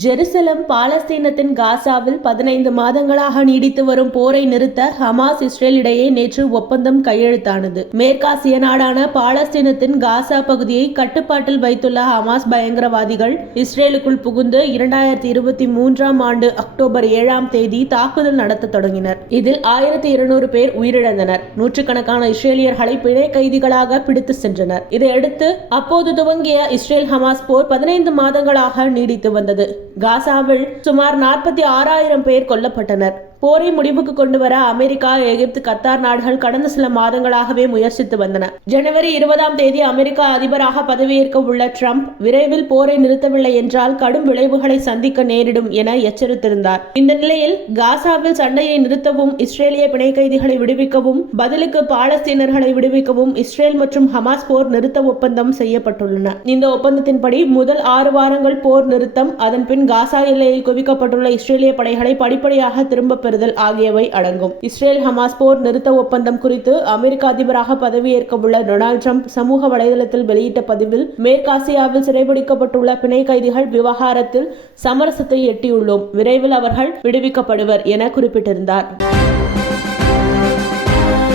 Jerusalem பாலஸ்தீனத்தின் காசாவில் 15 மாதங்களாக நீடித்து வரும் போரை நிறுத்த ஹமாஸ் இஸ்ரேல் இடையே நேற்று ஒப்பந்தம் கையெழுத்தானது. மேற்காசிய நாடான பாலஸ்தீனத்தின் காசா பகுதியை கட்டுப்பாட்டில் வைத்துள்ள ஹமாஸ் பயங்கரவாதிகள் இஸ்ரேலுக்குள் புகுந்து 2023 ஆண்டு அக்டோபர் 7 தாக்குதல் நடத்த தொடங்கினர். இதில் 1200 பேர் உயிரிழந்தனர். நூற்றுக்கணக்கான இஸ்ரேலியர்களை பிணை கைதிகளாக பிடித்து சென்றனர். இதையடுத்து அப்போது துவங்கிய இஸ்ரேல் ஹமாஸ் போர் 15 மாதங்களாக நீடித்து வந்தது. காசாவில் சுமார் 46,000 பேர் கொல்லப்பட்டனர். போரை முடிவுக்கு கொண்டு வர அமெரிக்கா, எகிப்து, கத்தார் நாடுகள் கடந்த சில மாதங்களாகவே முயற்சித்து வந்தன. ஜனவரி 20 அமெரிக்க அதிபராக பதவியேற்க உள்ள ட்ரம்ப் விரைவில் போரை நிறுத்தவில்லை என்றால் கடும் விளைவுகளை சந்திக்க நேரிடும் என எச்சரித்திருந்தார். இந்த நிலையில் காசாவில் சண்டையை நிறுத்தவும், இஸ்ரேலிய பிணை கைதிகளை விடுவிக்கவும், பதிலுக்கு பாலஸ்தீனர்களை விடுவிக்கவும் இஸ்ரேல் மற்றும் ஹமாஸ் போர் நிறுத்த ஒப்பந்தம் செய்யப்பட்டுள்ளன. இந்த ஒப்பந்தத்தின்படி முதல் 6 வாரங்கள் போர் நிறுத்தம், அதன் பின் காசா எல்லையில் குவிக்கப்பட்டுள்ள இஸ்ரேலிய படைகளை படிப்படியாக திரும்ப பெறுதல் ஆகியவை அடங்கும். இஸ்ரேல் ஹமாஸ் போர் நிறுத்த ஒப்பந்தம் குறித்து அமெரிக்க அதிபராக பதவியேற்க உள்ள டொனால்ட் ட்ரம்ப் சமூக வலைதளத்தில் வெளியிட்ட பதிவில், மேற்காசியாவில் சிறைபிடிக்கப்பட்டுள்ள பிணை கைதிகள் விவகாரத்தில் சமரசத்தை எட்டியுள்ளோம், விரைவில் அவர்கள் விடுவிக்கப்படுவர் என குறிப்பிட்டிருந்தார்.